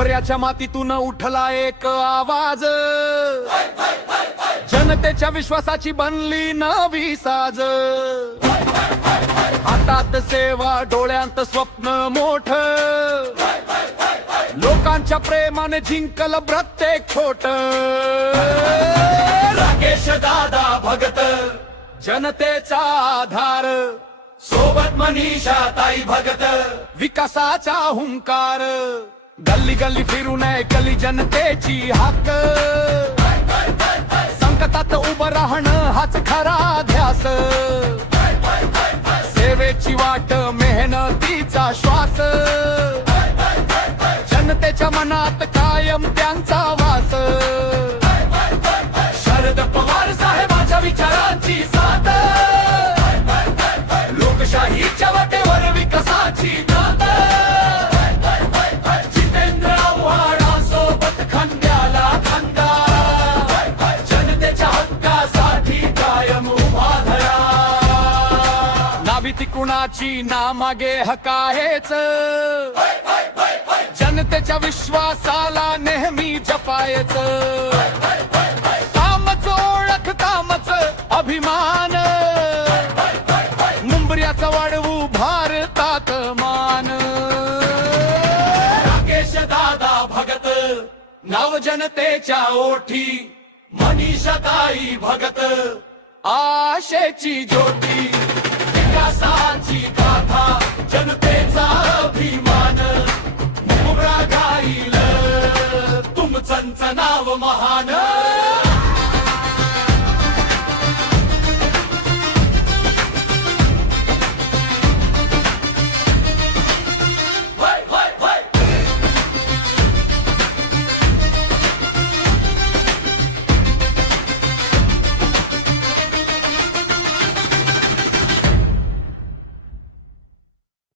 मुंबऱ्याच्या मातीतून उठला एक आवाज, जनतेच्या विश्वासाची बनली नवी साज। हातात सेवा, डोळ्यांत स्वप्न मोठ, लोकांच्या प्रेमाने जिंकल प्रत्येक छोट। राकेश दादा भगत, जनतेचा आधार, सोबत मनीषा ताई भगत, विकासाचा हुंकार। गल्ली गल्ली फिरून ऐकली जनतेची हाक, संकटात उभं राहणं हाच खरा ध्यास। सेवेची वाट, मेहनतीचा श्वास, जनतेच्या मनात कायम त्यांचा वास। शरद पवार साहेबांच्या विचारांची साथ, लोकशाहीच्या वाटेवर विकासाची नात। जितेंद्र आव्हाडांसोबत खांद्याला खांदा, जनतेच्या हक्कासाठी कायम उभा धरा। नाभिती कुणाची ना मागे हक आहेच, जनतेच्या विश्वासाला नेहमी जपायच। कामच ओळख, कामच अभिमान, मुंबऱ्याचा वाढवू भारतात मान। राकेश दादा भगत, नाव जनतेच्या ओठी, मनीषा ताई भगत, आशेची ज्योती। विकासाची गाथा, जनतेचा अभिमान, मुंबरा गाईल तुमचं नाव महान।